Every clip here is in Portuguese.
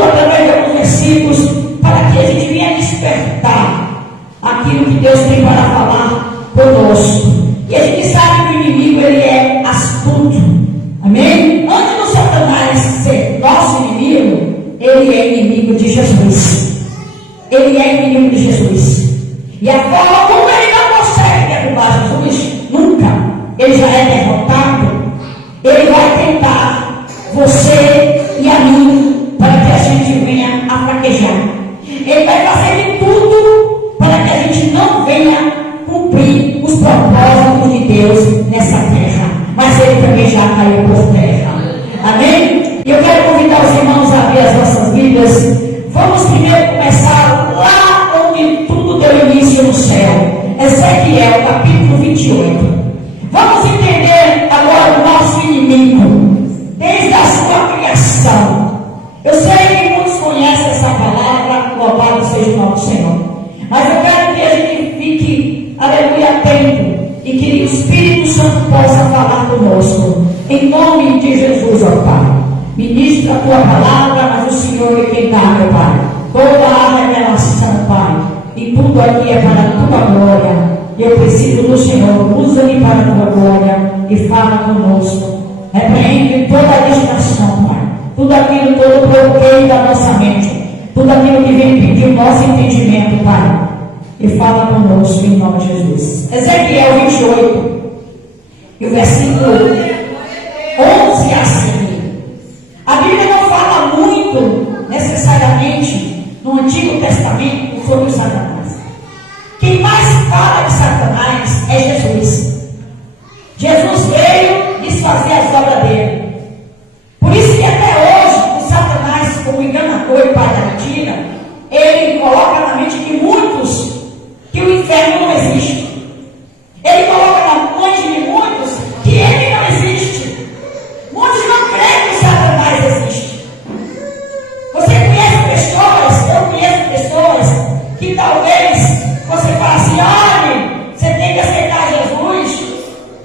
tudo através de alguns versículos, para que a gente venha despertar aquilo que Deus tem para falar conosco. E a gente sabe que o inimigo, ele é astuto, amém? Antes do Satanás ser nosso inimigo, ele é inimigo de Jesus. Ele é inimigo de Jesus. E a forma como ele não consegue derrubar Jesus, nunca, ele já é derrotado. Ele vai tentar você e a mim, para que a gente venha a fraquejar. Ele vai fazer de tudo para que a gente não venha cumprir os propósitos de Deus nessa terra. Mas ele também já caiu por terra. Amém? E eu quero convidar os irmãos a abrir as nossas Bíblias. Vamos primeiro começar lá onde tudo deu início no céu. Ezequiel, capítulo 28. Vamos entender agora o nosso inimigo, desde a sua criação. Eu sei que muitos conhecem essa palavra, louvado seja o nome do Senhor. Mas eu quero que a gente fique, aleluia, atento, e que o Espírito Santo possa falar conosco. Em nome de Jesus, ó Pai. Ministra a tua palavra, mas o Senhor é quem dá, meu Pai. Toda a revelação, Pai. E tudo aqui é para a tua glória. Eu preciso do Senhor. Usa-me para a tua glória e fala conosco. Repreende toda a distração, Pai. Tudo aquilo, todo o bloqueio da nossa mente. Tudo aquilo que vem impedir o nosso entendimento, Pai. E fala conosco em nome de Jesus. Ezequiel 28. E o versículo 11 a seguir. A Bíblia não fala muito, necessariamente, no Antigo Testamento, sobre Satanás. Quem mais fala de Satanás é Jesus. Jesus veio desfazer as obras dele. Por isso que até hoje, o Satanás, como enganador e pai da mentira, ele coloca na mente de muitos que o inferno não existe. Ele coloca na mente de muitos que ele não existe. Muitos não creem que Satanás existe. Você conhece pessoas, eu conheço pessoas que talvez você fale assim: olha, você tem que aceitar Jesus.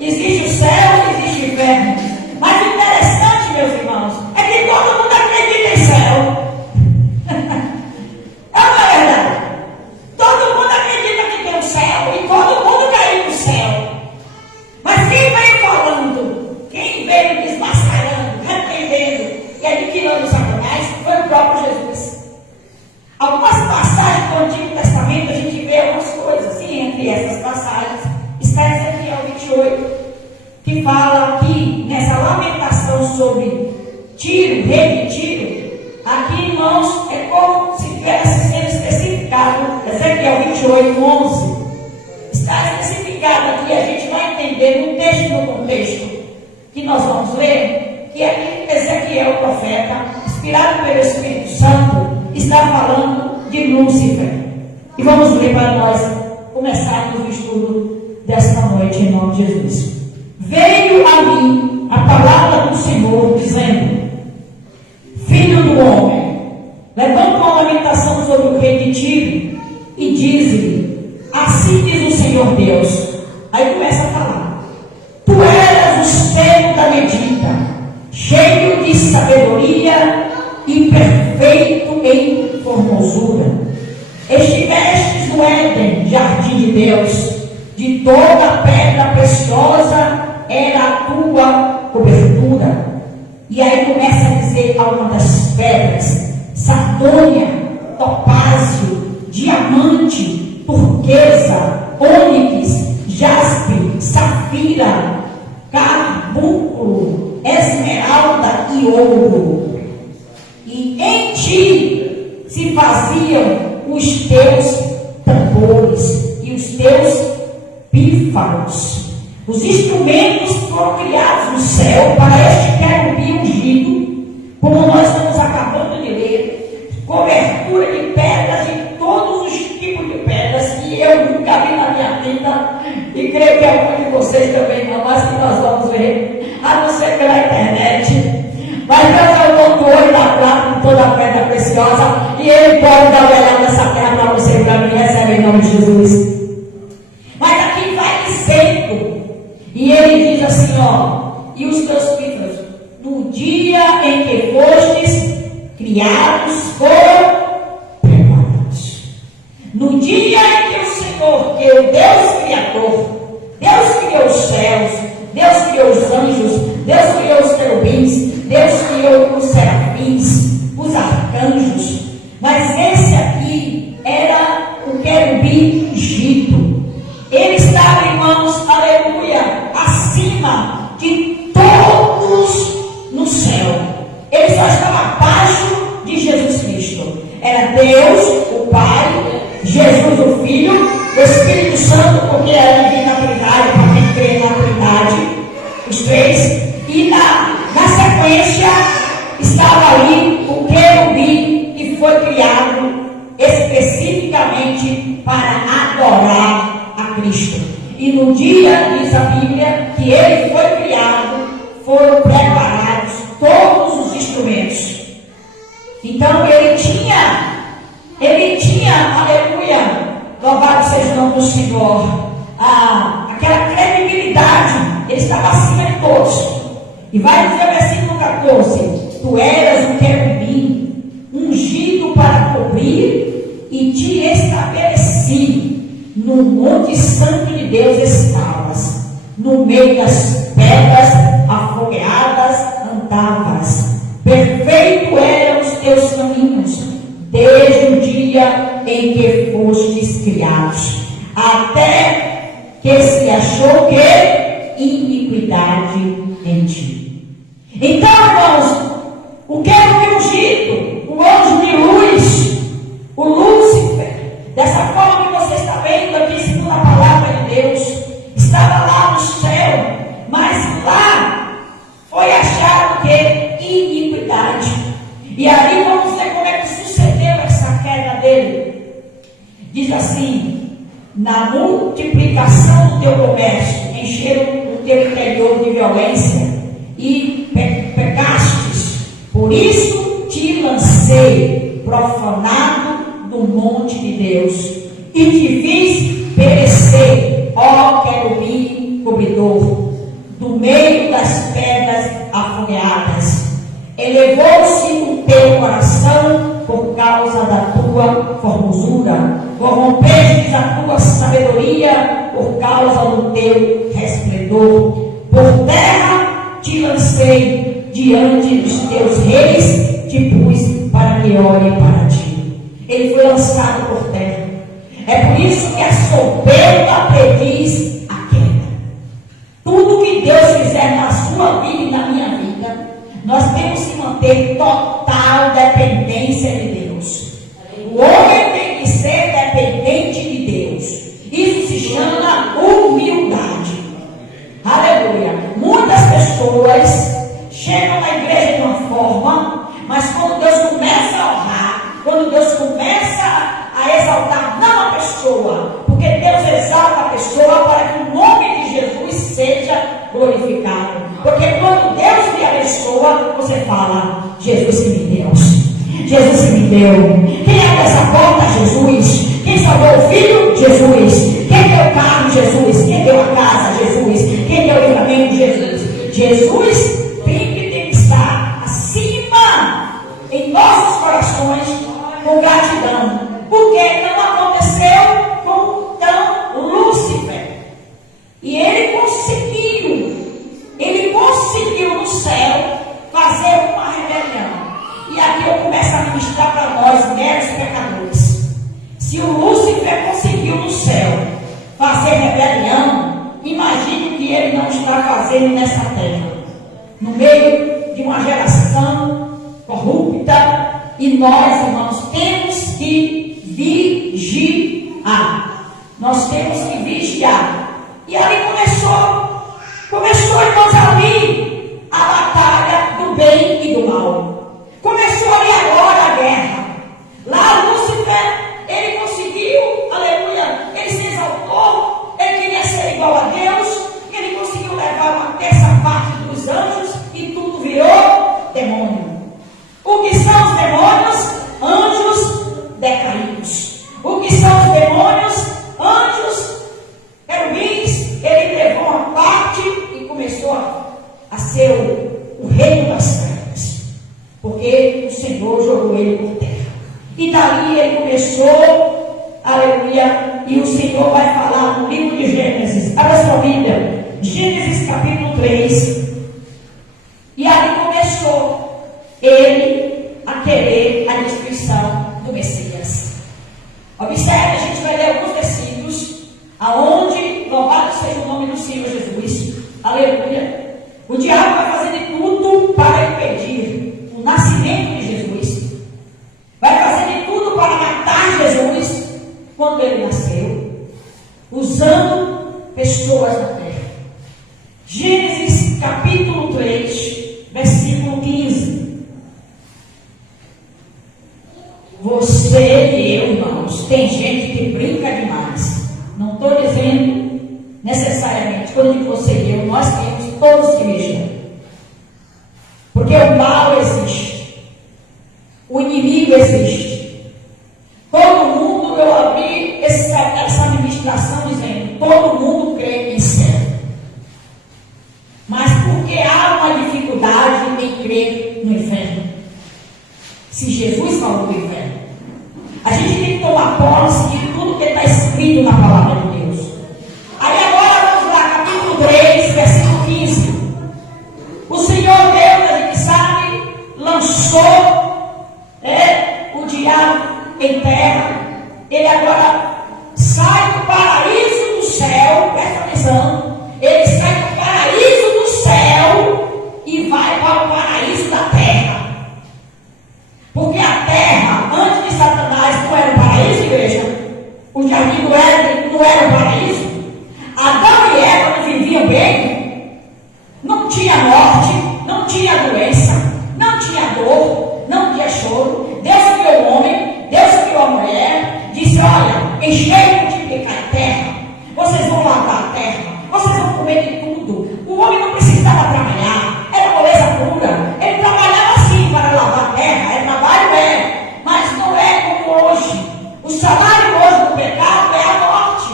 Existe o céu, existe o inferno. Mas o interessante, meus irmãos, é que todo mundo acredita em céu. É uma verdade. Todo mundo acredita que tem o céu e todo mundo caiu no céu. Mas quem veio falando, quem veio desmascarando, repreendendo e aniquilando Satanás foi o próprio Jesus. Algumas passagens do Antigo Testamento a gente vê algumas coisas, e entre essas passagens está Ezequiel 28, que fala aqui nessa lamentação sobre Tiro, rei de Tiro. Aqui, irmãos, é como se tivesse sendo especificado, Ezequiel 28, 11. Está especificado aqui, a gente vai entender no texto, no contexto que nós vamos ler, que aqui Ezequiel, o profeta, inspirado pelo Espírito Santo, está falando de Lúcifer. E vamos ler para nós começarmos o estudo desta noite em nome de Jesus. Veio a mim a palavra do Senhor, dizendo: Filho do homem, levanta uma lamentação sobre o rei de Tiro e diz-lhe: assim diz o Senhor Deus. Aí começa a falar: tu eras o seno da medida, cheio de sabedoria e perfeito em formosura. Estivestes no Éden, jardim de Deus, de toda a pedra preciosa era a tua cobertura. E aí começa a dizer algumas das pedras: sardônia, topázio, diamante, turquesa, ônix, jaspe, safira, carbúnculo, esmeralda e ouro. E em ti se faziam os teus tambores e os teus pífaros. Os instrumentos foram criados no céu para este querubim ungido, como nós estamos acabando de ler, cobertura de pedras e todos os tipos de pedras que eu nunca vi na minha vida, e creio que alguns de vocês também não, mas que nós vamos ver, a não ser pela internet. Mas Deus é o dono da prata de toda a pedra preciosa, e Ele pode dar uma olhada nessa terra para você e para mim. Recebe em nome de Jesus. Mas aqui vai dizendo, e Ele diz assim, ó: e os teus filhos, no dia em que fostes criados foram preparados. No dia em que o Senhor, que é o Deus Criador, Deus criou os céus, Deus criou os anjos, Deus criou os querubins, Deus criou os serafins, os arcanjos, mas esse aqui era o querubim ungido. Ele estava, irmãos, aleluia, acima de todos no céu. Ele só estava abaixo de Jesus Cristo. Era Deus, o Pai, Jesus, o Filho, o Espírito Santo, porque era divina Trindade, para quem crê na Trindade, os três. E na sequência estava ali o querubim que foi criado especificamente para adorar a Cristo. E no dia, diz a Bíblia, que ele foi criado, foram preparados todos os instrumentos. Então ele tinha, aleluia, louvado seja o nome do Senhor, aquela credibilidade. Ele estava acima de todos. E vai dizer o versículo 14: tu eras um querubim ungido para cobrir, e te estabeleci no monte santo de Deus estavas, no meio das pedras afogueadas andavas. Perfeito eram os teus caminhos, desde o dia em que fostes criados, até que se achou que iniquidade em ti. Então, irmãos, o querubim ungido, o anjo de luz, o Lúcifer, dessa forma que você está vendo aqui, segundo a palavra de Deus, estava lá no céu, mas lá foi achado que iniquidade. E aí vamos ver como é que sucedeu essa queda dele. Diz assim: na multiplicação do teu comércio, encheram o teu interior de violência e pecastes, por isso te lancei profanado do monte de Deus, e te fiz perecer, ó querubim cobridor, do meio das pedras afogueadas. Elevou-se o teu coração por causa da tua formosura, corrompestes a tua sabedoria por causa do teu resplendor. Por terra te lancei, diante dos teus reis te pus para que olhem para ti. Ele foi lançado por terra. É por isso que a soberba prediz a queda. Tudo que Deus fizer na sua vida e na minha vida, nós temos que manter em total dependência de Deus. O homem tem que ser dependente de Deus. Isso se chama humildade. Aleluia. Muitas pessoas chegam na igreja de uma forma, mas quando Deus começa a orar, quando Deus começa a exaltar, não a pessoa, porque Deus exalta a pessoa para que o nome de Jesus seja glorificado. Porque quando Deus me abençoa, você fala: Jesus que me deu, Jesus que me deu. Quem abre essa porta? Jesus. Quem salvou o filho? Jesus. Quem deu o carro? Jesus. Quem deu a casa? Jesus. Quem deu o livramento? Jesus. Jesus tem que estar acima em nossos corações com gratidão, porque não aconteceu com tão Lúcifer. E ele conseguiu no céu fazer uma rebelião. E aqui eu começo a ministrar para nós, meros pecadores. Se o Lúcifer conseguiu no céu fazer rebelião, imagine o que ele não está fazendo nessa terra, no meio de uma geração corrupta. E nós, irmãos, temos que vigiar. Nós temos que vigiar. E ali começou, irmãos, ali a batalha do bem e do mal. Começou ali agora a guerra. Lá Lúcifer, ele conseguiu, aleluia, ele se exaltou, ele queria ser igual a Deus, ele conseguiu levar uma terça parte dos anjos e tudo virou demônio. O que são os demônios? Anjos decaídos. O que são os demônios? Anjos querubins. Ele levou uma porque o Senhor jogou ele por terra. E dali ele começou, aleluia, e o Senhor vai falar no livro de Gênesis, abra sua Bíblia, Gênesis capítulo 3, e ali começou ele a querer a destruição do Messias. Observe, a gente vai ler alguns versículos, aonde, louvado seja o nome do Senhor Jesus, aleluia, o diabo vai fazer de tudo para impedir o nascimento de Jesus, vai fazer de tudo para matar Jesus quando ele nasceu, usando pessoas da terra. Gênesis capítulo 3, versículo 15. Você e eu, irmãos, tem gente que brinca demais. Não estou dizendo necessariamente, quando eu digo você e eu, nós temos todos que mexer. Porque o mal existe, o inimigo existe. Todo mundo, eu abri essa administração dizendo, todo mundo crê em céu. Mas porque há uma dificuldade em crer no inferno? Se Jesus falou do inferno, a gente tem que tomar posse de tudo que está escrito na palavra de Deus. Aí agora vamos lá, capítulo 3, versículo 15. O Senhor Deus, a gente sabe, lançou o diabo em terra. Ele agora sai do paraíso do céu, presta atenção, ele sai do paraíso do céu e vai para o paraíso da terra. Porque a terra, antes de Satanás, não era o paraíso, igreja. O jardim não era o paraíso. Adão e Eva viviam bem. Não tinha morte, não tinha doença, não tinha dor, não tinha choro. Deus criou o homem, Deus criou a mulher. Disse, olha, enchei e multiplicai a terra. Vocês vão lavar a terra, vocês vão comer de tudo. O homem não precisava trabalhar, era moleza pura. Ele trabalhava sim para lavar a terra, é trabalho, mas não é como hoje. O salário hoje do pecado é a morte.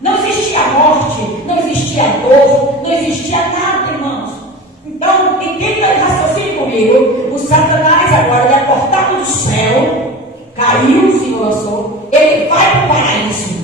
Não existia morte, não existia dor, não existia nada, irmãos. Então, entenda o raciocínio comigo. O Satanás agora, ele é cortado do céu, caiu, o Senhor lançou, ele vai para o paraíso.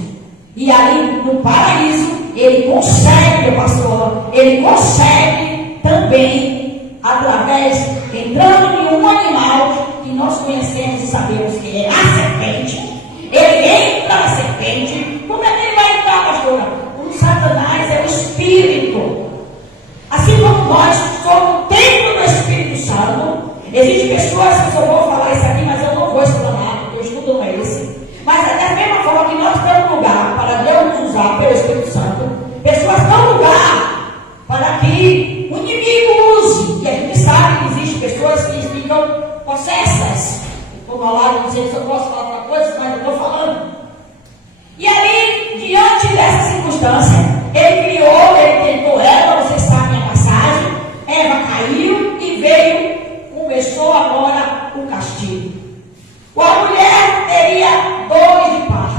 E ali no paraíso, ele consegue, meu pastor, ele consegue também, através, entrando em um animal que nós conhecemos e sabemos que é a serpente. Ele entra na serpente. Como é que ele vai entrar, pastora? O Satanás é o Espírito. Assim como nós somos o templo do Espírito Santo. Existem pessoas que eu vou falar isso aqui, mas eu não vou explanar, porque o estudo não é esse. Mas é da mesma forma que nós temos lugar para Deus nos usar pelo Espírito Santo, pessoas dão lugar para que o inimigo use. E a gente sabe que existem pessoas que ficam possessas. Como lá, não sei se eu posso falar outra coisa, mas eu estou falando. E ali, diante dessa circunstância, ele criou, ele tentou Eva, vocês sabem a passagem. Eva caiu e veio, começou agora o castigo. A mulher teria dores de parto.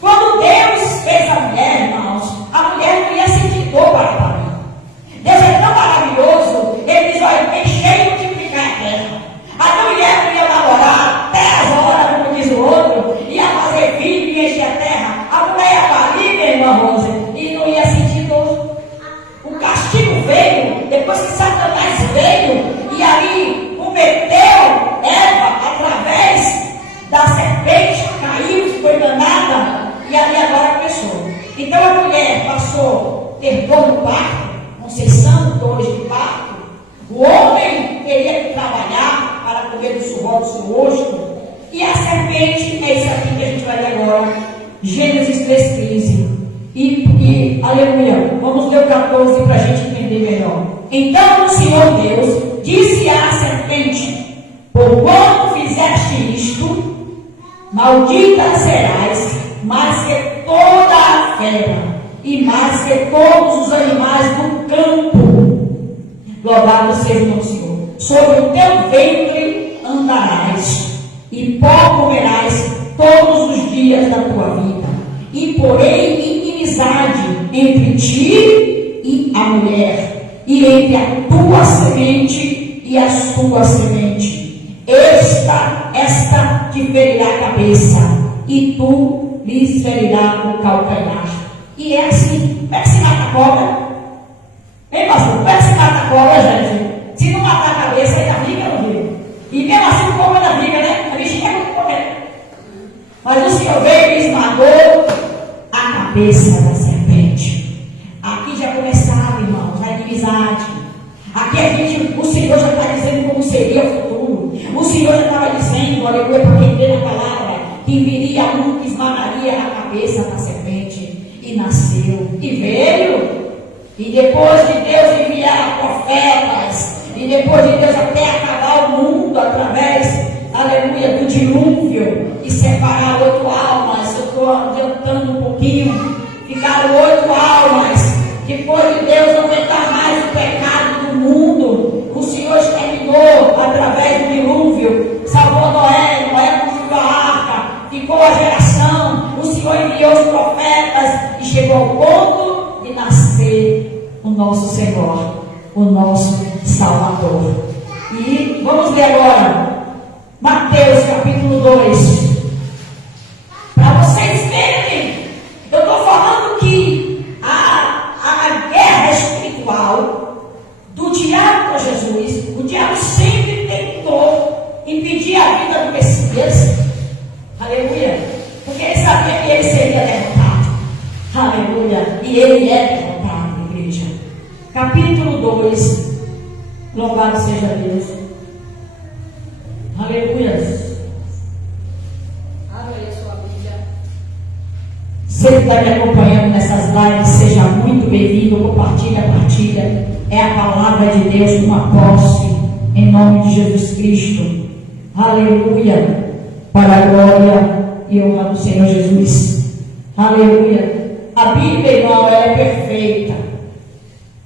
Quando Deus fez a mulher, irmãos, a mulher não ia sentir dor para parir. Deus é tão maravilhoso, ele diz, olha, enchei e multiplicar a terra. A mulher não ia namorar até as horas, como diz o outro, ia fazer filho e encher a terra. A mulher ia parir, minha irmã Rose, e não ia sentir dor. O castigo veio, depois que Satanás veio, e ali cometeu Eva através da serpente, caiu, foi danada, e ali agora começou. Então a mulher passou a ter dor no parto, conceição, dores de parto. O homem teria que trabalhar para comer do suor do seu rosto. E a serpente, é isso aqui que a gente vai ler agora, Gênesis 3,15. E aleluia, vamos ler o 14 para a gente entender melhor. Então o Senhor Deus disse à serpente, porquanto fizeste isto, maldita serás, mais que toda a fera, e mais que todos os animais do campo. Louvado seja o nome do Senhor. Sobre o teu ventre andarás, e pó comerás todos os dias da tua vida. E porém inimizade entre ti e a mulher, e entre a tua semente e a sua semente. esta te ferirá a cabeça, e tu lhes ferirá o calcanhar. E é assim. Como é que se mata a cobra? Hein, pastor? Como é que se mata a cobra, gente? Se não matar a cabeça, ainda fica, não fica? E mesmo assim o cobra ainda fica, né? A bichinha é muito correta. Mas o Senhor veio e esmagou a cabeça da serpente. Aqui já começava, irmãos, a inimizade. Aqui o Senhor já está dizendo como seria o futuro. O Senhor já estava dizendo, aleluia, para quem crê na palavra, que viria um que esmagaria a cabeça da serpente. E nasceu. E veio. E depois de Deus enviar profetas, e depois de Deus até acabar o mundo através, aleluia, do dilúvio, e separar 8 almas, eu estou adiantando um pouquinho, ficaram 8 almas, depois de Deus não aumentar mais o pecado do mundo, o Senhor exterminou através do dilúvio, salvou Noé, Noé construiu a arca, ficou a geração, o Senhor enviou os profetas, e chegou ao ponto de nascer o nosso Senhor, o nosso Salvador. E vamos ver agora Mateus capítulo 2, para vocês verem. Eu estou falando que a guerra espiritual do diabo para Jesus, o diabo sempre tentou impedir a vida do Messias, aleluia, porque ele sabia que ele seria derrotado, aleluia, e ele é derrotado, igreja. Capítulo 2, louvado seja Deus, aleluia. Você que está me acompanhando nessas lives, seja muito bem-vindo, compartilha. É a palavra de Deus, uma posse, em nome de Jesus Cristo, aleluia, para a glória e honra do Senhor Jesus, aleluia. A Bíblia, irmão, ela é perfeita.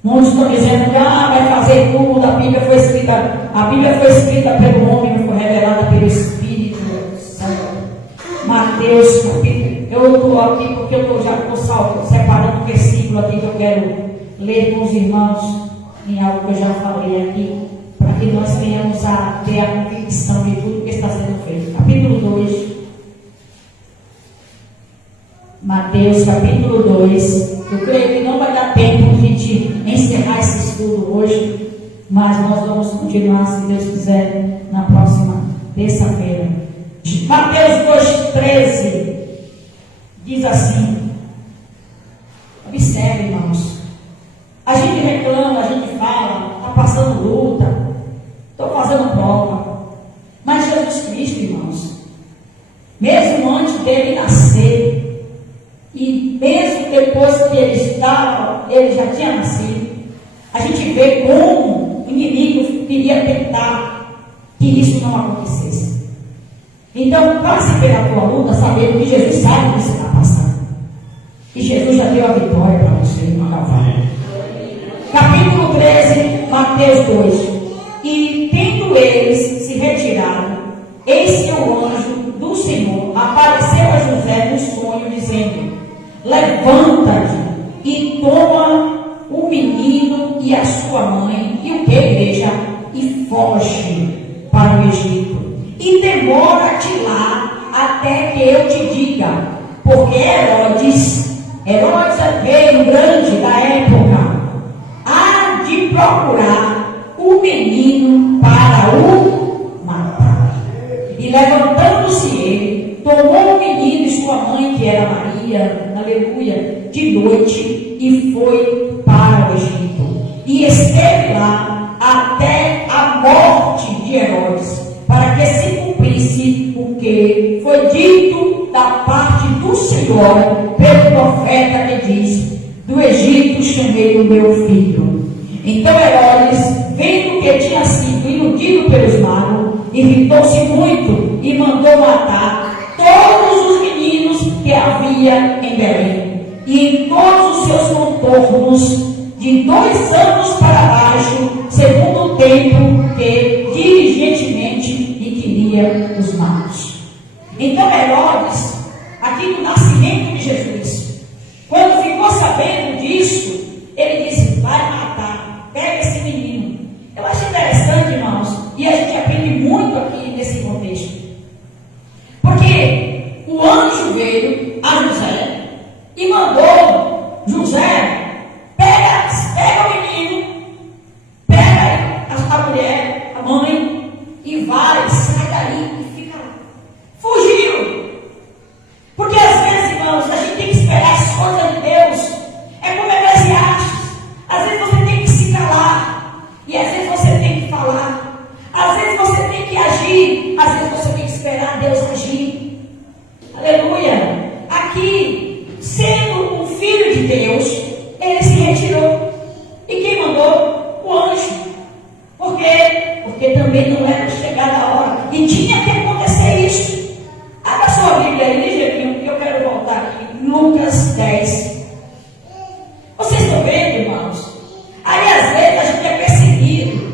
Muitos estão dizendo que vai fazer tudo, a Bíblia foi escrita pelo homem, não foi revelada pelo Espírito Santo. Mateus capítulo. Eu estou aqui porque eu já estou separando um versículo aqui que eu quero ler com os irmãos em algo que eu já falei aqui, para que nós venhamos a ter a convicção de tudo que está sendo feito. Capítulo 2, Mateus capítulo 2. Eu creio que não vai dar tempo de a gente encerrar esse estudo hoje, mas nós vamos continuar, se Deus quiser, na próxima terça-feira. Mateus 2,13 diz assim, observe, irmãos, a gente reclama, a gente fala, está passando luta, estou fazendo prova, mas Jesus Cristo, irmãos, mesmo antes dele nascer, e mesmo depois que ele já tinha nascido, a gente vê como o inimigo queria tentar que isso não acontecesse. Então, passe pela tua luta sabendo que Jesus sabe o que você está passando. E Jesus já deu a vitória para você no Calvário. Capítulo 13, Mateus 2. E tendo eles se retirado, eis que o anjo do Senhor apareceu a José no sonho, dizendo: levanta-te e toma o menino e a sua mãe, e o que, igreja? E foge para o Egito. E demora-te lá até que eu te diga, porque Herodes é o rei grande da época, há de procurar o menino para o matar. E levantando-se ele, tomou o menino e sua mãe, que era Maria, aleluia, de noite, e foi para o Egito. E esteve lá até a morte de Herodes, para que se cumprisse o que foi dito da parte do Senhor pelo profeta, que diz: do Egito chamei o meu filho. Então Herodes, vendo que tinha sido iludido pelos magos, irritou-se muito e mandou matar todos os meninos que havia em Belém, e em todos os seus contornos, de 2 anos para baixo, segundo o tempo que diligentemente inquiria os magos. Então Herodes, aqui no nascimento de Jesus, quando ficou sabendo disso, ele disse: vai matar, pega esse menino. Eu acho interessante, irmãos, e a gente aprende muito aqui vai, sai daí e fica lá. Fugiu. Porque às vezes, irmãos, a gente tem que esperar as coisas de Deus. É como Eclesiastes. Às vezes você tem que se calar. E às vezes você tem que falar. Às vezes você tem que agir. Às vezes você tem que esperar Deus agir. Aleluia. Aqui, sendo um filho de Deus, ele se retirou. E quem mandou? O anjo. Por quê? Porque também não era chegada a hora. E tinha que acontecer isso. Abra sua Bíblia aí, ligeirinho, que eu quero voltar aqui. Lucas 10. Vocês estão vendo, irmãos? Aí às vezes a gente é perseguido.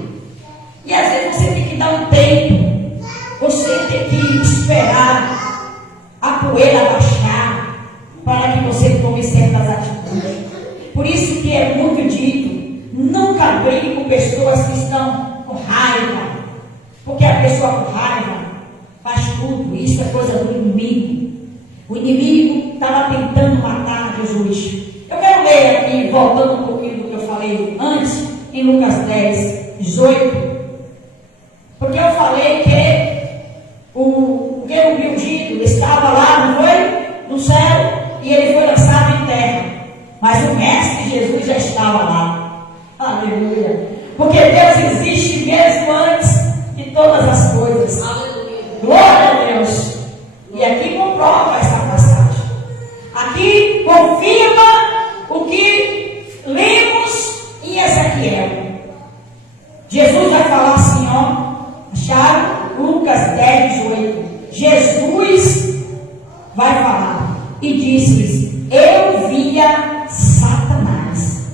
E às vezes você tem que dar um tempo. Você tem que esperar a poeira baixar para que você tome certas atitudes. Por isso que é muito dito, nunca brigue com pessoas que estão com raiva. Porque a pessoa com raiva faz tudo. Isso é coisa do inimigo. O inimigo estava tentando matar Jesus. Eu quero ler aqui, voltando um pouquinho do que eu falei antes, em Lucas 10, 18. Porque eu falei que o querubim ungido estava lá, não foi? No céu, e ele foi lançado em terra. Mas o Mestre Jesus já estava lá. Aleluia. Porque Deus existe mesmo antes de todas as coisas. Aleluia. Glória a Deus. E aqui comprova essa passagem. Aqui confirma o que lemos em Ezequiel. Jesus vai falar assim, ó. Acharam? Lucas 10, 18. Jesus vai falar e disse-lhes: eu via Satanás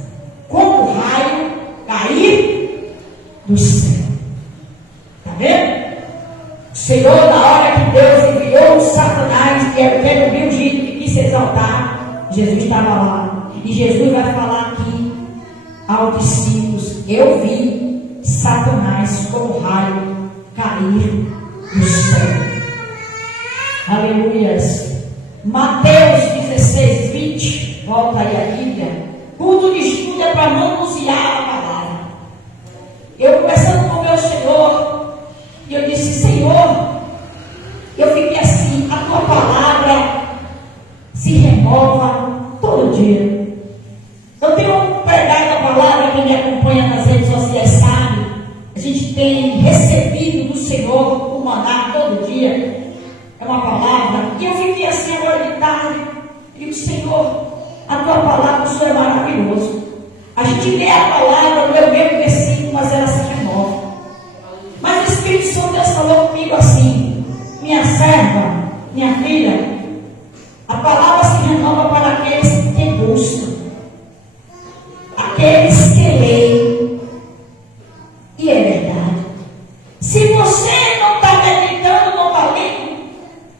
como raio cair do céu. Está vendo? O Senhor, na hora que Deus enviou o Satanás, que era o querubim ungido, que quis se exaltar, Jesus estava lá. E Jesus vai falar aqui aos discípulos: eu vi Satanás como raio cair do céu. Aleluias. Mateus 16, 20. Volta aí a Bíblia. Culto de estudo é para manusear a palavra. Eu conversando com o meu Senhor, e eu disse: Senhor, eu fiquei assim, a tua palavra se renova todo dia. Eu tenho pregado a palavra, quem me acompanha nas redes sociais sabe. A gente tem recebido do Senhor o maná todo dia. É uma palavra. E eu fiquei assim agora de tarde. Eu digo: Senhor, a tua palavra, o Senhor é maravilhoso. A gente lê a palavra, não é o mesmo versículo, mas ela se renova. Mas o Espírito Santo Deus falou comigo assim: minha serva, minha filha, a palavra se renova para aqueles que buscam, aqueles que leem. E é verdade. Se você não está meditando, não está lendo,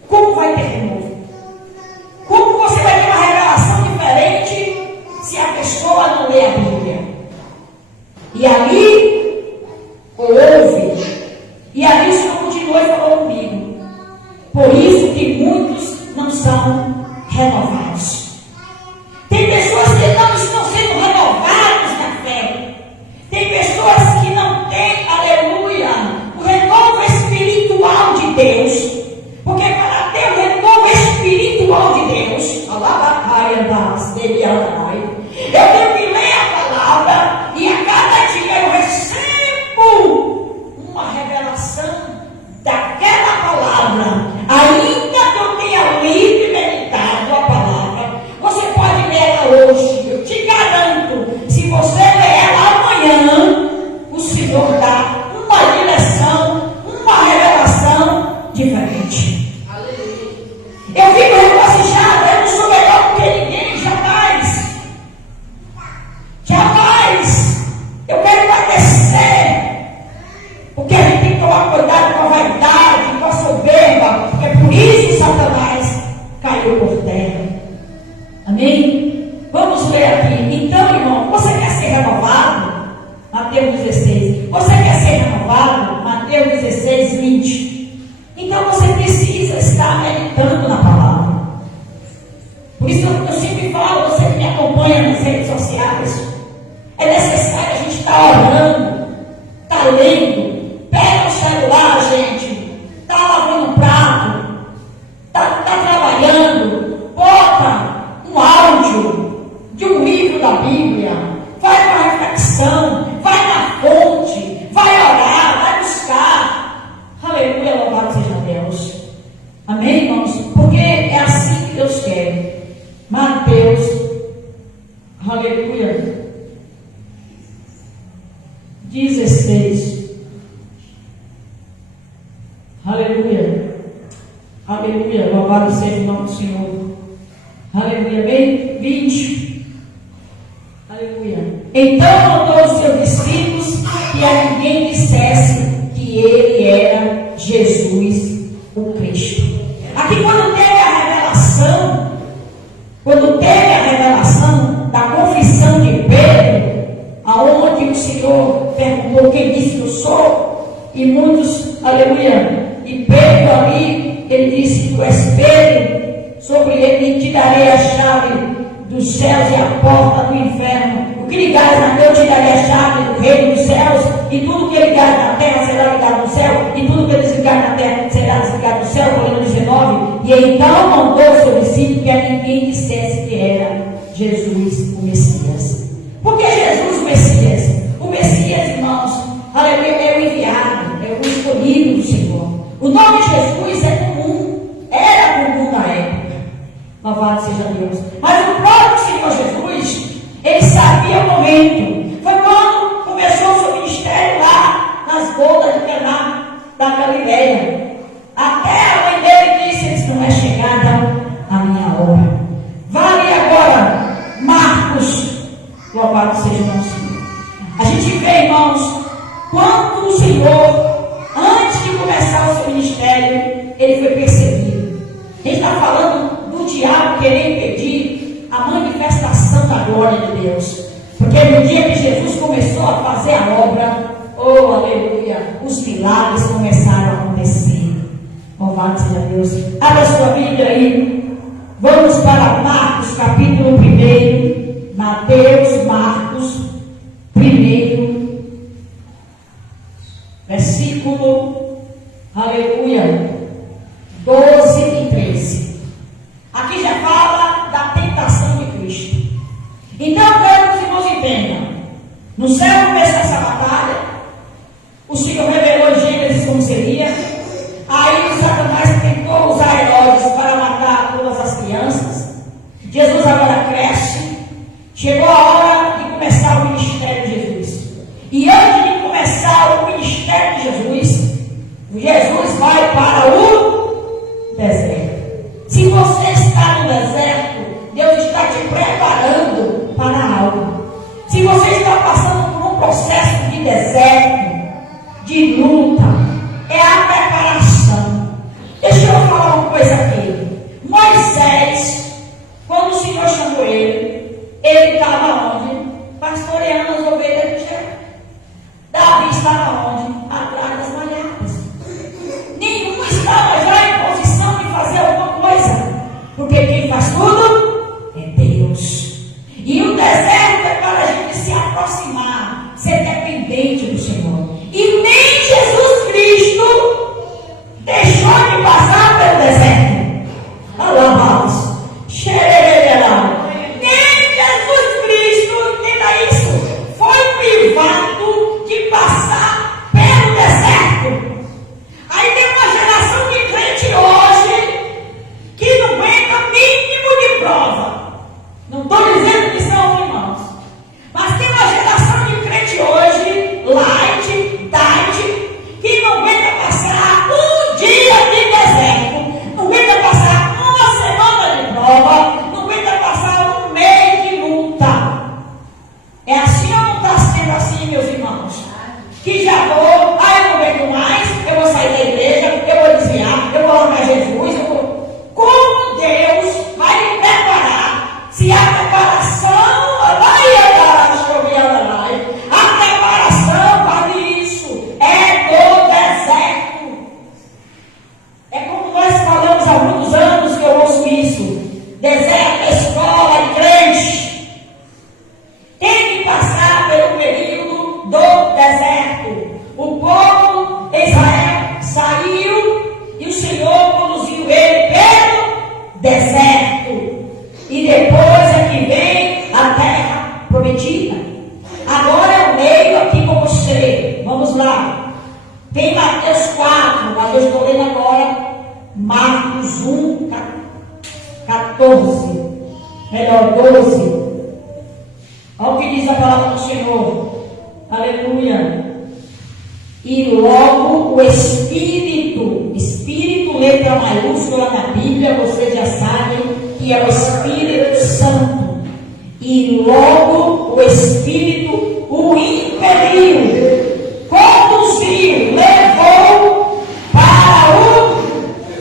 como vai ter renovo? Como você vai ter uma revelação diferente se a pessoa não lê a Bíblia? E ali ouve. E ali o Senhor continuou e falou comigo. Por isso que muitos não são renovados. Tem pessoas que não estão sendo renovadas na fé. Tem pessoas que não têm, aleluia, o renovo espiritual de Deus. Porque para ter o renovo espiritual de Deus, eu tenho que ler a palavra e a cada dia eu recebo uma revelação daquela palavra. Ainda que eu tenha lido e meditado a palavra, você pode ler ela hoje. Eu te garanto, se você ler ela amanhã, o Senhor dá uma direção, uma revelação diferente. Eu fico regocijado, eu não sou melhor do que ninguém, jamais. Deus. Amém, irmãos? Porque é assim que Deus quer. Mateus, aleluia, 16. Aleluia. Aleluia. Louvado seja o nome do Senhor. Aleluia. Bem, 20. Aleluia. Então mandou os seus discípulos que a ninguém dissesse que ele era Jesus, o Cristo. Aqui quando teve a revelação da confissão de Pedro, aonde o Senhor perguntou quem disse que eu sou, e muitos, aleluia, e Pedro ali, ele disse que tu és Pedro, sobre ele te darei a chave dos céus e a porta do inferno. O que ligares na terra, eu te darei a chave do reino dos céus, e tudo que ligares na terra será ligado no céu, e tudo que desligares na terra será desligado no céu. Coluna 19. E então mandou o seu discípulo que a ninguém dissesse que era Jesus o Messias. Por que Jesus o Messias? O Messias, irmãos, aleluia, é o enviado, é o escolhido do Senhor. O nome de Jesus é comum, era comum na época. Louvado seja Deus. Mas o próprio Senhor Jesus, ele sabia o momento. Foi quando começou o seu ministério lá nas bodas de Caná da Galileia. Até a mãe dele disse: não é chegada a minha hora. Vale agora Marcos, louvado seja o nosso Senhor. A gente vê, irmãos, quando o Senhor, antes de começar o seu ministério, ele foi perseguido. Ele está falando do diabo querer impedir a manifestação da glória de Deus. Porque no dia que Jesus começou a fazer a obra, oh aleluia, os milagres começaram a acontecer. Louvado seja Deus. Abra a sua Bíblia aí. Vamos para Marcos capítulo 1. Mateus, Marcos 1, versículo, aleluia, 12 e 13. Aqui já fala da tentação de Cristo. Então, quero que os irmãos entendam. No céu começou essa batalha. O Senhor revelou em Gênesis como seria. Aí Satanás tentou usar Herodes para matar todas as crianças. Jesus agora cresce. Chegou a hora de começar o ministério de Jesus. E antes de começar o ministério de Jesus, Jesus vai para o deserto. Se você está no deserto, Deus está te preparando para algo. Se você está passando por um processo de deserto, de luta, é a preparação. Deixa eu falar uma coisa aqui. Moisés, quando o Senhor chamou ele estava onde? Pastoreando as ovelhas do Jericó. Davi estava onde? Atrás das malhadas. Nenhum estava já em posição de fazer alguma coisa, porque quem faz tudo é Deus. E o deserto é para a gente se aproximar, ser dependente do Senhor. E nem Jesus Cristo deixou de passar pelo deserto. Alabados. Xerererá. Nem Jesus Cristo, entenda isso, foi privado de passar pelo deserto. Aí tem uma geração de crente hoje que não aguenta mínimo de prova. Não estou dizendo que são irmãos, mas tem uma geração de crente hoje, light, diet, que não aguenta passar um dia de deserto, não aguenta passar uma semana de prova, não aguenta passar um mês de luta. É assim ou não está sendo assim, meus irmãos? Que já vou, eu não aguento mais, eu vou sair da igreja, eu vou desviar, eu vou largar Jesus, eu vou... Como Deus vai me preparar se a preparação a preparação para isso é do deserto. É como nós falamos há muitos anos que eu ouço isso. Deserto é escola de crente. Tem que passar pelo período do deserto. O povo de Israel saiu e o Senhor conduziu ele pelo deserto. E depois é que vem a terra prometida. Agora eu leio aqui com você. Vamos lá. Tem Mateus 4, mas eu estou lendo agora Marcos 1, 14. Melhor, 12. Olha o que diz a palavra do Senhor. Aleluia. E logo o Espírito, letra maiúscula na Bíblia, vocês já sabem que é o Espírito Santo. E logo o Espírito o impeliu, conduziu, levou para o...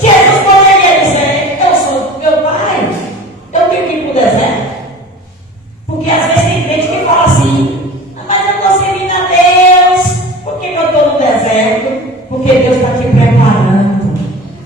Jesus poderia dizer: eu sou meu Pai, eu tenho que ir para o deserto. Porque às vezes tem gente que fala assim: mas eu estou servindo a Deus, por que eu estou no deserto? Porque Deus está te preparando,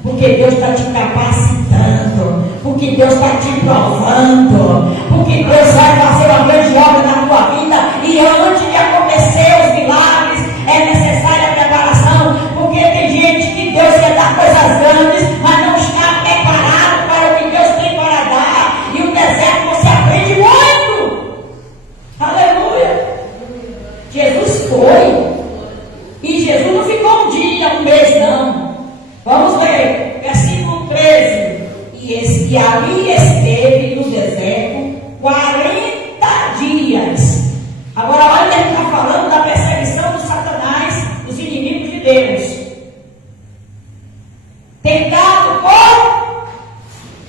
porque Deus está te capacitando, porque Deus está te provando, porque Deus vai fazer uma grande obra na tua vida, e antes de acontecer os milagres é necessária a preparação, porque tem gente que Deus quer dar coisas grandes, mas não está preparado para o que Deus tem para dar, e o deserto você aprende muito. Aleluia. Jesus foi, e Jesus não ficou um dia, um mês, não. Vamos ler, versículo 13. E ali esteve no deserto 40 dias. Agora olha, ele está falando da perseguição do Satanás, dos inimigos de Deus. Tentado por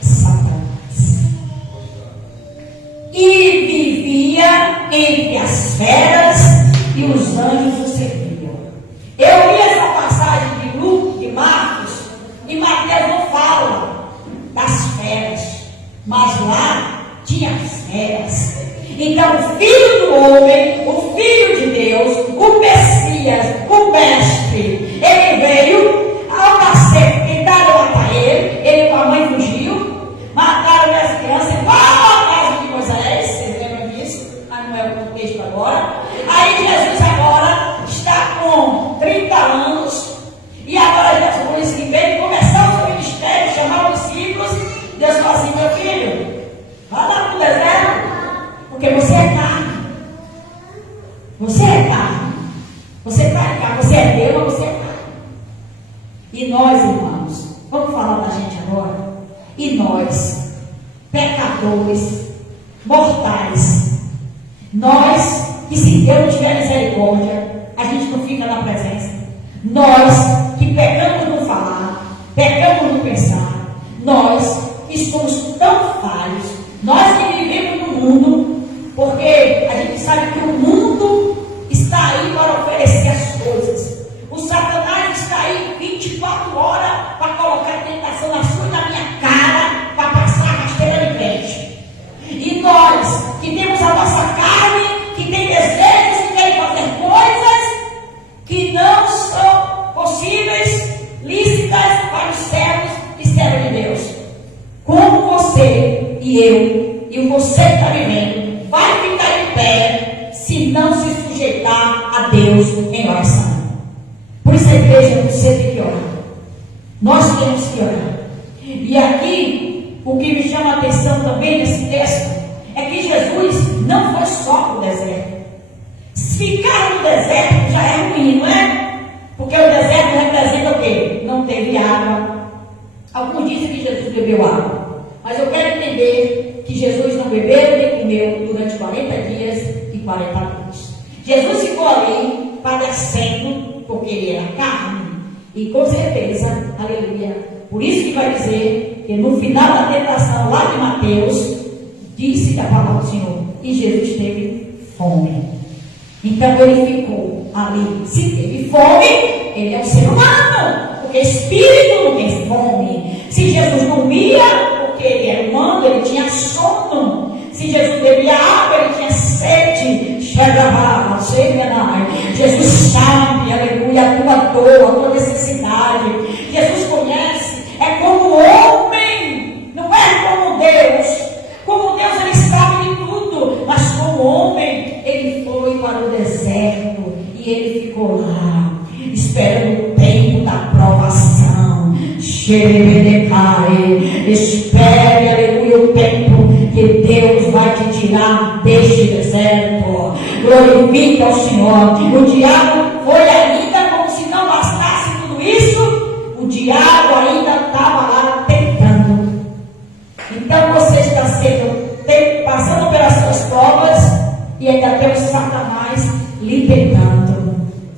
Satanás. E vivia entre as feras, e os anjos o serviam. Eu li essa passagem de Lucas, de Marcos, e Mateus não fala das feras, mas lá tinha feras. Então o Filho do Homem, o Filho de Deus, o Messias, o Mestre, ele veio. Ao nascer, tentaram matar ele com a mãe fugiu, mataram as crianças igual a casa de Moisés. Vocês lembram disso? Mas não é o contexto agora. Aí Jesus agora está com 30 anos, e agora Jesus, por isso que veio começar o seu ministério, chamar os discípulos. Deus falou assim: meu filho, vai lá para o deserto, porque você é carne. Você é carne. Você está em carne. Você é Deus, mas você é carne. E nós, irmãos, vamos falar da gente agora. E nós, pecadores, mortais, nós, que se Deus não tiver misericórdia, a gente não fica na presença. Nós, que pecamos no falar, pecamos no pensar, nós que somos tão falhos, nós que vivemos no mundo, porque a gente sabe que o mundo está aí para oferecer as coisas. O Satanás está aí 24 horas para colocar tentação na sua e na minha cara, para passar a rasteira de crente. E nós, que temos a nossa carne, que tem desejos, que querem fazer coisas que não são possíveis, lícitas para os servos e servos de Deus. Como você e eu, e você que está vivendo, vai ficar em pé se não se sujeitar a Deus em oração. Por isso a igreja, você tem que orar. Nós temos que orar. E aqui, o que me chama a atenção também nesse texto é que Jesus não foi só para o deserto. Ficar no deserto já é ruim, não é? Porque o deserto representa o quê? Não teve água. Alguns dizem que Jesus bebeu água, mas eu quero entender que Jesus não bebeu nem comeu durante 40 dias e 40 noites. Jesus ficou ali padecendo, porque ele era carne, e com certeza, aleluia, por isso que vai dizer que no final da tentação lá de Mateus, disse que a palavra do Senhor, e Jesus teve fome. Então ele ficou ali. Se teve fome, ele é um ser humano, porque espírito não tem fome. Se Jesus dormia, porque ele era humano, ele tinha sono. Se Jesus bebia água, ele tinha sede. Jesus sabe, aleluia, a tua dor, a tua necessidade. Jesus conhece, é como homem, não é como Deus. Como Deus, ele sabe de tudo, mas como homem, ele foi para o deserto e ele ficou lá, esperando o tempo da provação. Espere, aleluia, o tempo que Deus vai te tirar deste deserto. Glorifica ao Senhor. O diabo foi ainda, como se não bastasse tudo isso, o diabo ainda estava lá tentando. Então você está passando pelas suas provas e ainda tem o Satanás lhe tentando.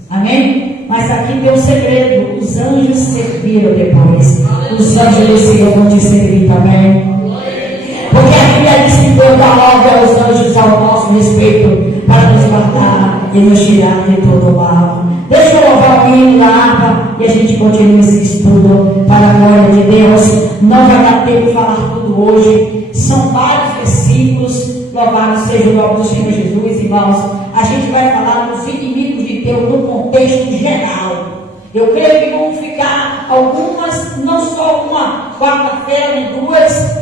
Amém? Mas aqui tem um segredo: os anjos serviram depois. Os anjos do Senhor vão te servir também. Porque a Bíblia diz que Deus dá ordem aos anjos ao nosso respeito para nos guardar e nos tirar de todo o mal. Deixa eu louvar o hino da harpa e a gente continua esse estudo para a glória de Deus. Não vai dar tempo de falar tudo hoje. São vários versículos. Louvado seja o nome do Senhor Jesus, irmãos. A gente vai falar dos inimigos de Deus no contexto geral. Eu creio que vão ficar algumas, não só uma quarta-feira nem duas,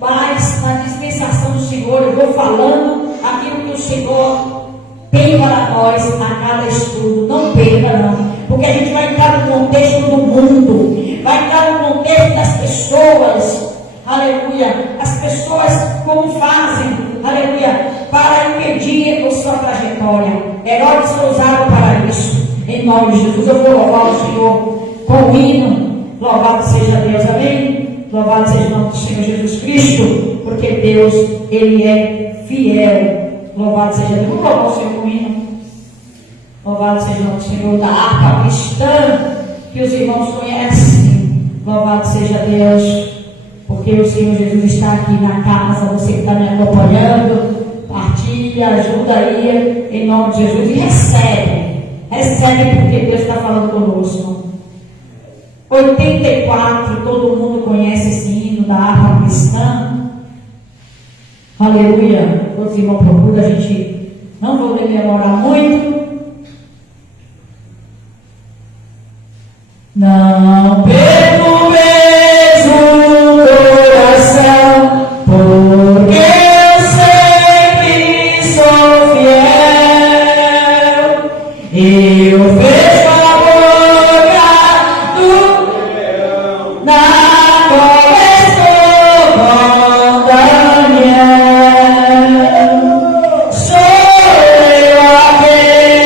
mas na dispensação do Senhor eu vou falando aquilo que o Senhor tem para nós a cada estudo. Não perca não, porque a gente vai entrar no contexto do mundo, vai entrar no contexto das pessoas, aleluia, as pessoas como fazem, aleluia, para impedir a sua trajetória. Herodes foi usado para isso, em nome de Jesus. Eu vou louvar o Senhor com o hino. Louvado seja Deus, amém? Louvado seja o nome do Senhor Jesus Cristo, porque Deus, Ele é fiel. Louvado seja Deus. Vamos louvar o Senhor com o hino. Louvado seja o nome do Senhor, da harpa cristã, que os irmãos conhecem. Louvado seja Deus, porque o Senhor Jesus está aqui na casa. Você que está me acompanhando, partilha, ajuda aí, em nome de Jesus, e recebe. Recebe, porque Deus está falando conosco. 84, todo mundo conhece esse hino da harpa cristã. Aleluia. Todos irmãos procuram, a gente não vou demorar muito. Não perco mesmo o coração, porque eu sei que sou fiel. Eu vejo a boca do na qual estou com Daniel. Sou eu aquele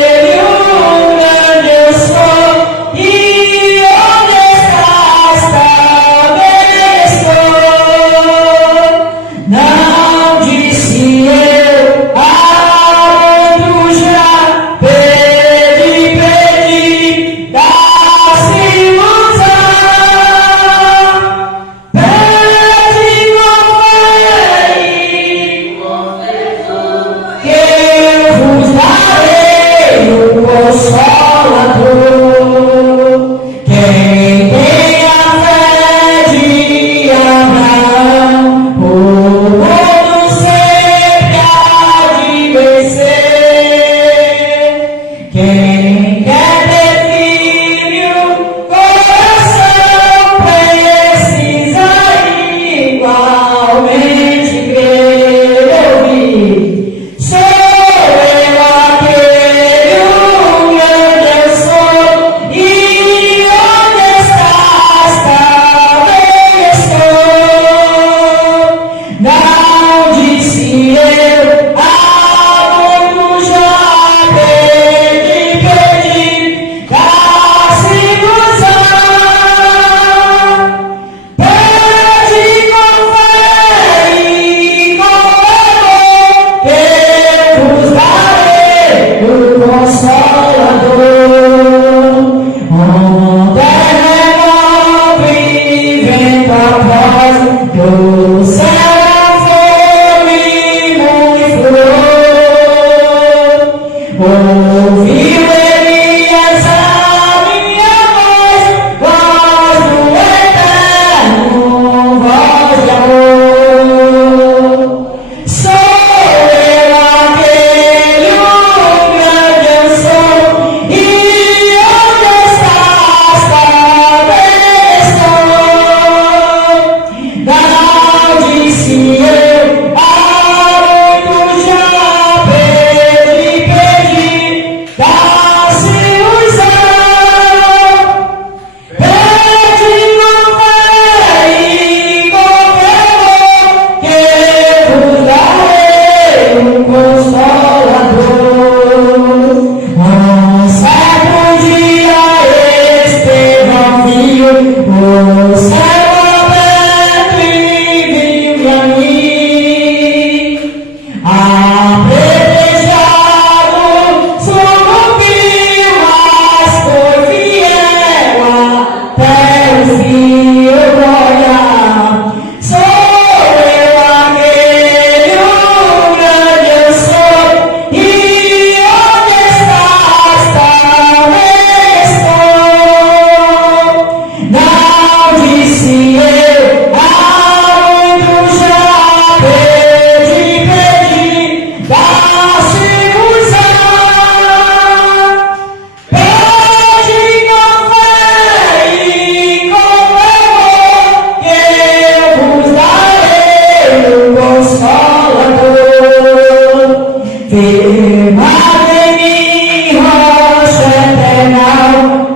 firmado em mim, rocha eterna,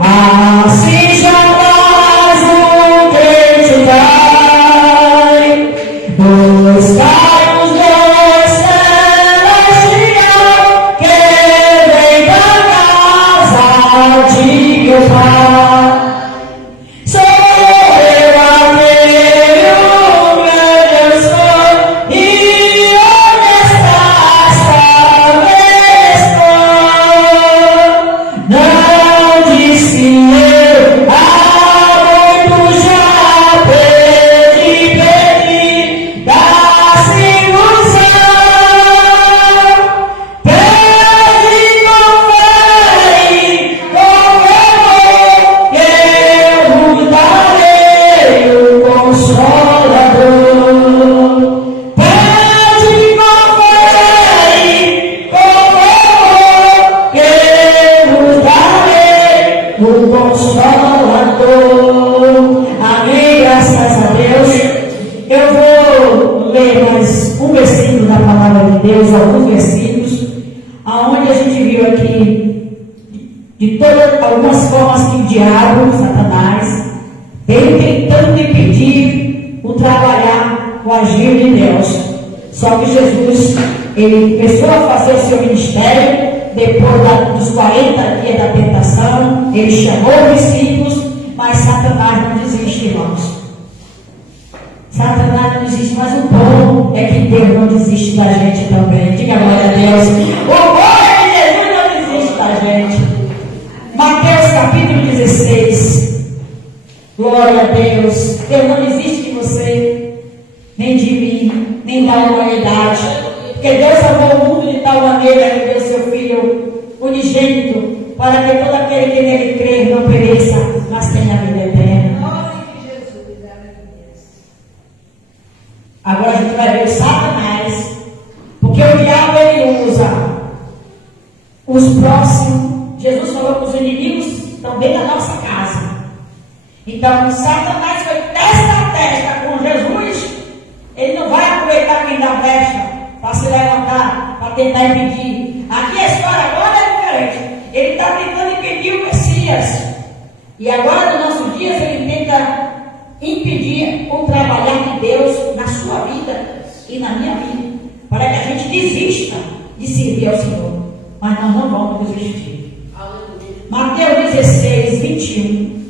assim jamais o crente cai. Dois caios, dois celestial, que vem da casa de meu Pai. Sou eu aquele o meu Deus foi, e onde estás, talvez estou. Não disse eu, há muito já perdi da ilusão. Pede com fé e com amor, que eu darei o Consolador. Pede com fé e com amor, que eu darei o Consolador. Amém, graças a Deus. Eu vou ler mais um versículo da palavra de Deus, alguns versículos, aonde a gente viu aqui de todas algumas formas que o diabo, Satanás, veio tentando impedir o trabalhar, o agir de Deus. Só que Jesus, ele começou a fazer o seu ministério depois dos 40 dias da tentação. Ele chamou os discípulos, mas Satanás não desiste, irmãos. Satanás não desiste, mas o bom é que Deus não desiste da gente também. Diga glória a Deus. O bom é que Jesus não desiste da gente. Mateus capítulo 16. Glória a Deus. Deus não desiste de você, nem de mim, nem da humanidade. Porque Deus amou o mundo de tal maneira que deu seu Filho unigênito, para que todo aquele que nele crê não pereça, mas tenha a vida eterna. Agora a gente vai ver o Satanás, porque o diabo ele usa os próximos. Jesus falou que os inimigos estão dentro da nossa casa. Então, Satanás foi testa a testa com Jesus. Ele não vai aproveitar quem dá brecha para se levantar, para tentar impedir. Aqui a história agora é diferente. Ele está tentando impedir o Messias. E agora, nos nossos dias, ele tenta impedir o trabalhar de Deus na sua vida e na minha vida, para que a gente desista de servir ao Senhor. Mas nós não vamos desistir. Mateus 16, 21.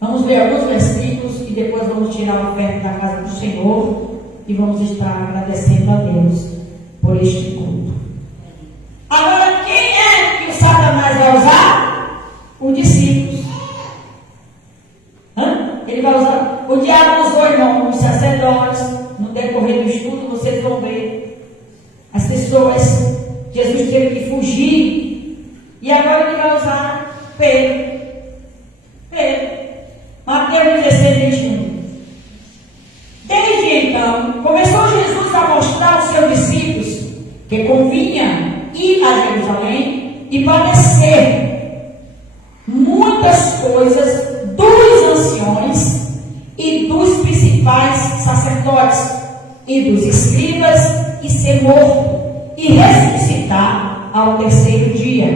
Vamos ler alguns versículos e depois vamos tirar a oferta da casa do Senhor e vamos estar agradecendo a Deus por este culto. Agora, quem é que o Satanás vai usar? Os discípulos. Ele vai usar. O diabo usou, irmão, os sacerdotes. No decorrer do estudo, vocês vão ver as pessoas. Jesus teve que fugir. E agora ele vai usar Pedro. Mateus 16, 21. Desde então, começou Jesus a mostrar aos seus discípulos que convinha ir a Jerusalém e padecer muitas coisas dos anciões e dos principais sacerdotes e dos escribas, e ser morto e ressuscitar ao terceiro dia.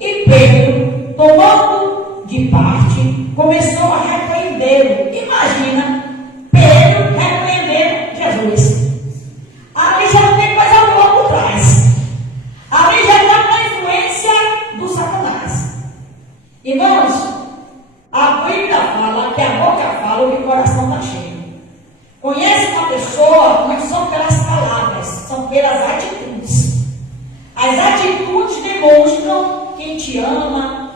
E Pedro, tomando de parte, começou a repreendê-lo. Imagina Pedro repreendendo Jesus. Ali já não tem coisa boa por trás. Ali já está com a influência do Satanás. Irmãos, a Bíblia fala que a boca fala o que o coração está cheio. Conhece uma pessoa, não são pelas palavras, são pelas atitudes. As atitudes demonstram quem te ama,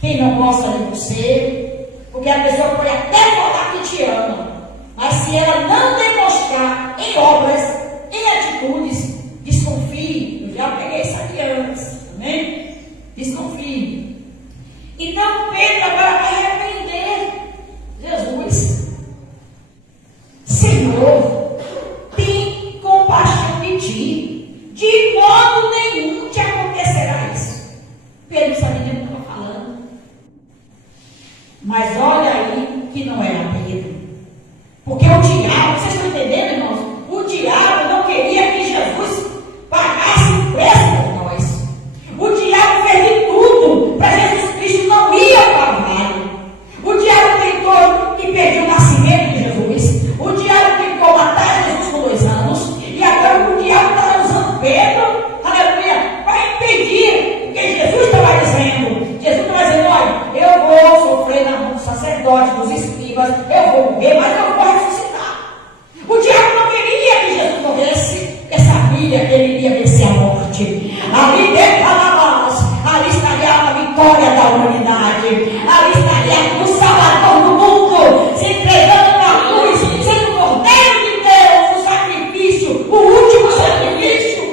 quem não gosta de você, porque a pessoa pode até falar que te ama, mas se ela não demonstrar em obras, em atitudes, desconfie. Eu já peguei isso aqui antes, amém? Desconfie. Então Pedro agora vai repreender Jesus. Senhor, tem compaixão de ti, de modo nenhum te acontecerá isso. Pedro não sabia nem o que estava falando. Mas olha aí que não era Pedro. Porque o diabo, vocês estão entendendo, irmãos? O diabo não queria que Jesus pagasse o preço morrer, mas eu vou ressuscitar. O diabo não queria que Jesus morresse, porque sabia que ele iria vencer a morte. Ali dentro ali estaria a vitória da humanidade. Ali estaria o Salvador do mundo, se entregando na cruz, sendo o Cordeiro de Deus, o sacrifício, o último sacrifício.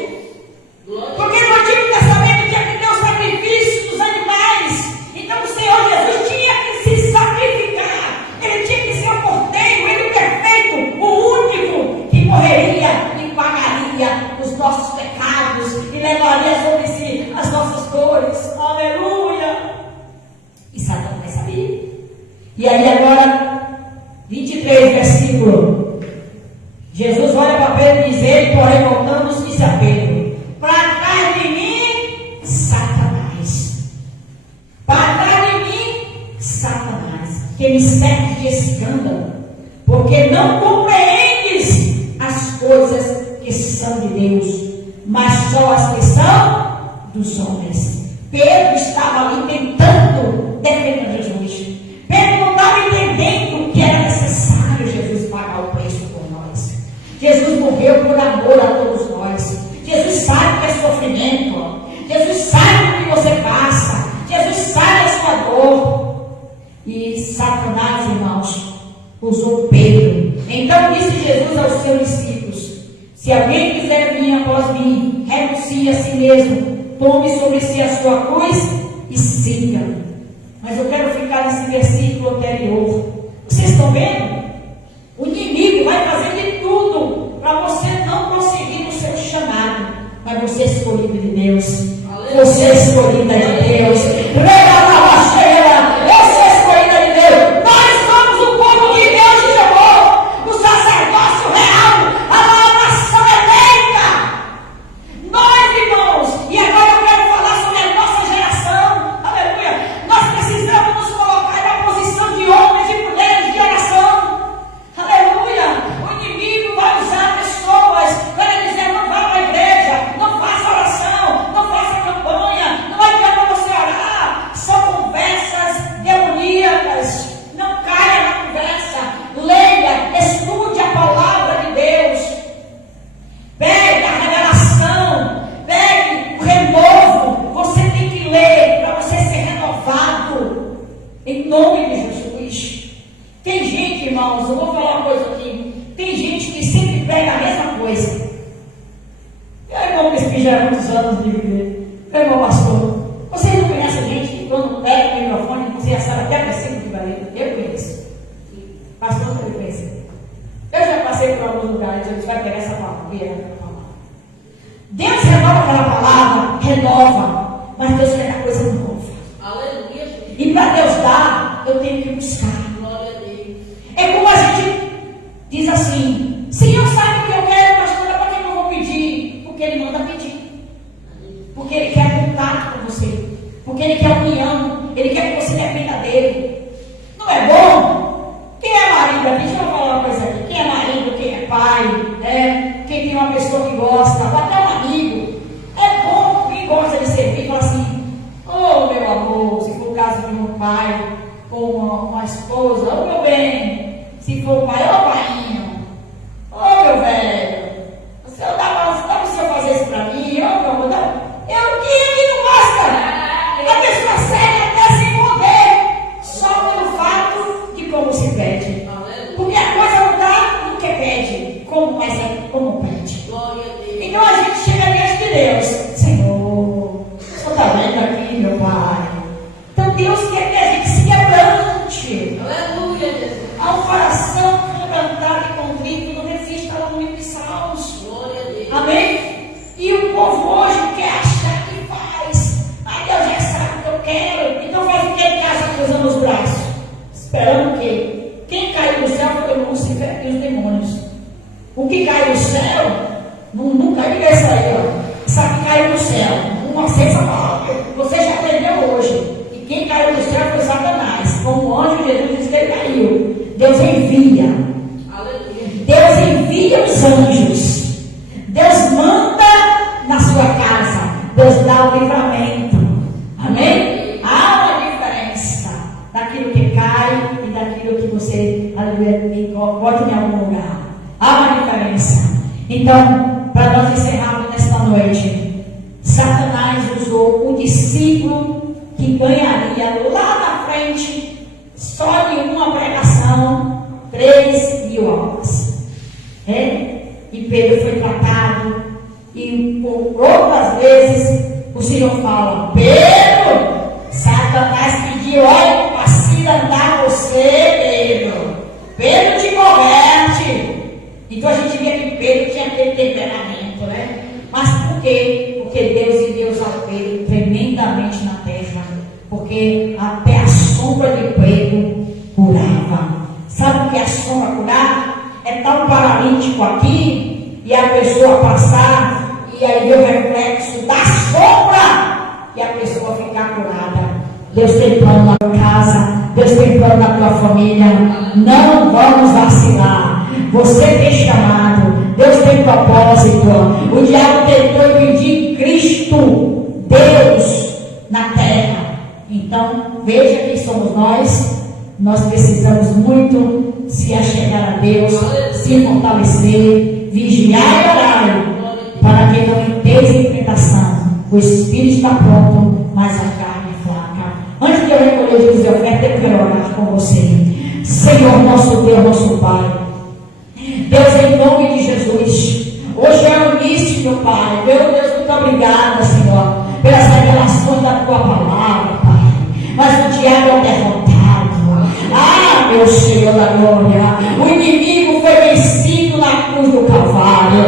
Porque no Antigo Testamento tinha que ter o sacrifício dos animais. Então o Senhor Jesus tinha que se sacrificar. Ele tinha que ser o Cordeiro, ele perfeito, o único que morreria e pagaria os nossos pecados e levaria sobre si as nossas dores. Aleluia! E Satanás sabia. E aí agora, 23 versículo. Jesus olha para Pedro e diz: ele, porém, voltando-se, disse a Pedro: para trás de mim, Satanás. Para trás de mim, Satanás, que me serve de escândalo, porque não compreendes as coisas que são de Deus, mas só as que são dos homens. Pedro estava ali tentando defender Jesus. Pedro não estava entendendo que era necessário Jesus pagar o preço por nós. Jesus morreu por amor a todos nós. Jesus sabe o que é sofrimento. Jesus sabe o que você passa. Jesus sabe a sua dor. E Satanás, irmãos, usou Pedro. Então disse Jesus aos seus discípulos: se alguém quiser vir após mim, renuncie a si mesmo, tome sobre si a sua cruz e siga. Mas eu quero ficar nesse versículo anterior. Vocês estão vendo? O inimigo vai fazer de tudo para você não conseguir o seu chamado. Mas você é escolhido de Deus. Você é escolhida de Deus. Você é escolhida de Deus. Nós somos o povo que Deus chamou. O sacerdócio real. A nação eleita. Nós, irmãos. E agora eu quero falar sobre a nossa geração. Aleluia. Nós precisamos nos colocar na posição de homens e mulheres de oração. Aleluia. O inimigo vai usar pessoas para dizer: não vá para a igreja, não faça oração, não faça campanha, não adianta você orar. São conversas demoníacas. Não caia na conversa. Leia, estude a palavra de Deus. Pegue a revelação, pegue o renovo. Você tem que ler para você ser renovado. Em nome de Jesus. Tem gente, irmãos, eu vou falar uma coisa aqui. Tem gente que sempre prega a mesma coisa. Eu irmão que já há muitos anos de igreja. Meu irmão pastor, vocês não conhecem gente que quando pega o microfone, você já sabe até o versículo de Bahia? Eu conheço. Pastor, você conhece? Eu já passei por alguns lugares, eu disse: vai pegar essa palavra. Deus renova aquela palavra, renova. Mas Deus quer a coisa nova. Aleluia. E para Deus dar, eu tenho que buscar. Glória a Deus. É como a gente diz assim: Senhor sabe o que eu quero, pastora, para que eu vou pedir? Porque Ele manda pedir. Porque Ele quer contato com você. Porque Ele quer união. Ele quer que você dependa dEle. Não é bom? Quem é marido aqui? Deixa eu falar uma coisa aqui. Quem é marido, quem é pai, quem tem uma pessoa que gosta, até um amigo. É bom quem gosta de servir, fala assim: oh meu amor, se for o caso de um pai com uma esposa, oh meu bem, se for o pai, oh painho, oh meu velho, você dá para o senhor fazer isso para mim, oh meu amor, quem aqui não gosta? A pessoa séria até sem poder, só pelo fato de como se pede. Porque a coisa não dá no que pede, mas é como pede. Então a gente chega diante de Deus: Senhor, o Senhor está vendo aqui, meu Pai? Então Deus quer que a gente se quebrante. Aleluia, Jesus. Há um coração quebrantado e contrito, não resiste ao livro de Salmos. Glória a Deus. Amém? E o povo hoje quer achar que faz. Mas Deus já sabe o que eu quero. Então faz o que ele casa cruzando os braços, esperando o quê? Quem caiu do céu foi Lúcifer e os demônios. O que caiu do céu, não caiu desse aí, ó. Sabe que caiu do céu? Uma sexta palavra. Você já aprendeu hoje. E quem caiu do céu foi Satanás. Como o anjo, Jesus disse que ele caiu. Deus envia. Aleluia. Deus envia os anjos. Deus manda na sua casa. Deus dá o livramento. Amém? Há uma diferença daquilo que cai e daquilo que você, aleluia, bote em algum lugar. Há uma diferença. Então, para nós encerrarmos nesta noite, Satanás usou o discípulo que ganharia lá na frente, só de uma pregação, 3.000 almas. E Pedro foi tratado, e por outras vezes o Senhor fala: Pedro, Satanás pediu, olha, assim andar você, Pedro. Pedro te converte. Então a gente via que Pedro tinha aquele temperamento, né? Mas por quê? Porque Deus enviou a Pedro tremendamente na terra. Porque até a sombra de Pedro curava. Sabe o que é a sombra curar? É estar um paralítico aqui e a pessoa passar e aí o reflexo da sombra e a pessoa ficar curada. Deus tem plano na tua casa, Deus tem plano na tua família. Não vamos vacilar. Você tem chamado, Deus tem propósito. O diabo tentou impedir Cristo, Deus, na terra. Então, veja quem somos nós. Nós precisamos muito se achegar a Deus, se fortalecer, vigiar e orar, para que não entende tentação. O espírito está pronto, mas a carne é fraca. Antes de eu recolher os dízimos e oferta, eu quero orar com você. Senhor, nosso Deus, nosso Pai, Deus, em nome de Jesus, hoje é o início, meu Pai. Meu Deus, muito obrigada, Senhor, pelas revelações da tua palavra, Pai. Mas o diabo é derrotado. Ah, meu Senhor da glória, o inimigo foi vencido na cruz do Calvário.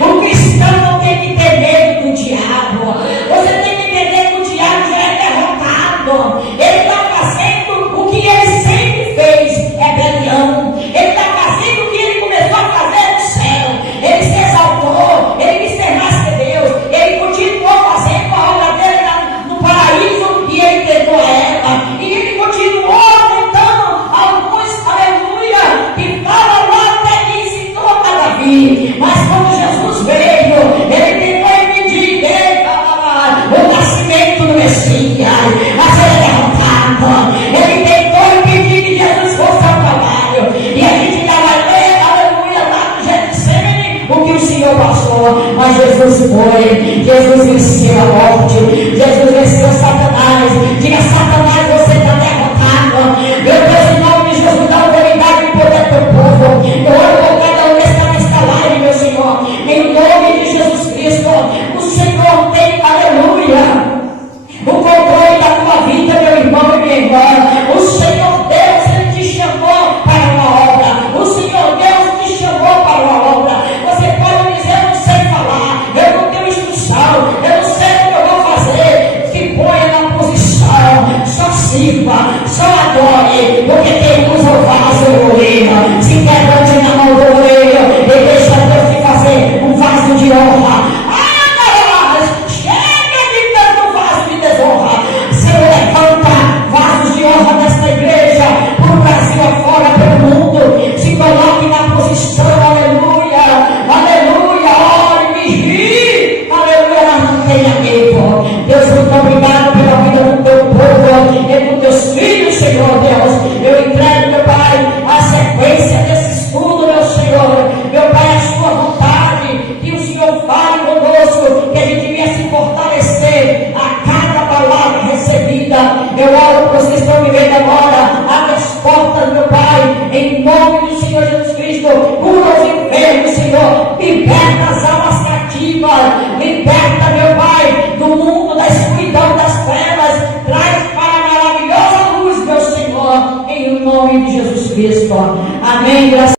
O cristão não tem que ter medo do diabo. Você tem que entender que o diabo já é derrotado. Ele está fazendo o que ele sempre fez, rebelião. Ele está fazendo o que ele começou a fazer no céu. Ele se exaltou, ele quis ser mais que Deus. Ele continuou fazendo a obra dele no paraíso e ele tentou a Eva. E ele continuou tentando alguns, aleluia, que falam lá até que ensinou a Davi. Mas quando Jesus veio, ele tentou impedir dele o nascimento do Messias, mas ele é derrotado. Ele tentou impedir que Jesus fosse ao trabalho. E a gente vai ler, aleluia, lá no Getsemane, o que o Senhor passou. Mas Jesus foi, Jesus venceu a morte, Jesus venceu Satanás. Diga: Satanás, você está derrotado. Meu Deus, em nome de Jesus, dá autoridade e poder para o povo. Eu oro por cada um que está nesta live, meu Senhor. Em nome de Jesus Cristo, o Senhor tem, aleluia, o controle da tua vida, meu irmão e minha irmã. O Senhor Deus, Ele te chamou para uma obra. O Senhor Deus te chamou para uma obra. Você pode dizer: eu não sei falar, eu não tenho instrução, eu não sei o que eu vou fazer. Se ponha na posição, só sirva, só adore, porque quem usa o vaso é o oleiro. Se quebrante na mão do oleiro e deixa Deus te fazer um vaso de honra. Chega de tanto vaso de desonra. Senhor, levanta vasos de honra nesta igreja, para o Brasil afora, pelo mundo. Se coloque na posição, aleluia, aleluia, ore, vigie, aleluia, mas não tenha medo. Deus, muito obrigado pela vida do teu povo e dos teus filhos, Senhor Deus. Eu entrego, meu Pai, a sequência desse estudo, meu Senhor. Meu Pai, a sua vontade, que o Senhor fale conosco, que a gente venha se fortalecer a cada palavra recebida. Eu oro por vocês que estão vivendo agora. Abre as portas, meu Pai, em nome do Senhor Jesus Cristo. Cura os enfermos, Senhor. Liberta as almas cativas. Liberta, meu Pai, do mundo da escuridão, das trevas. Traz para a maravilhosa luz, meu Senhor, em nome de Jesus Cristo. Amém. Graças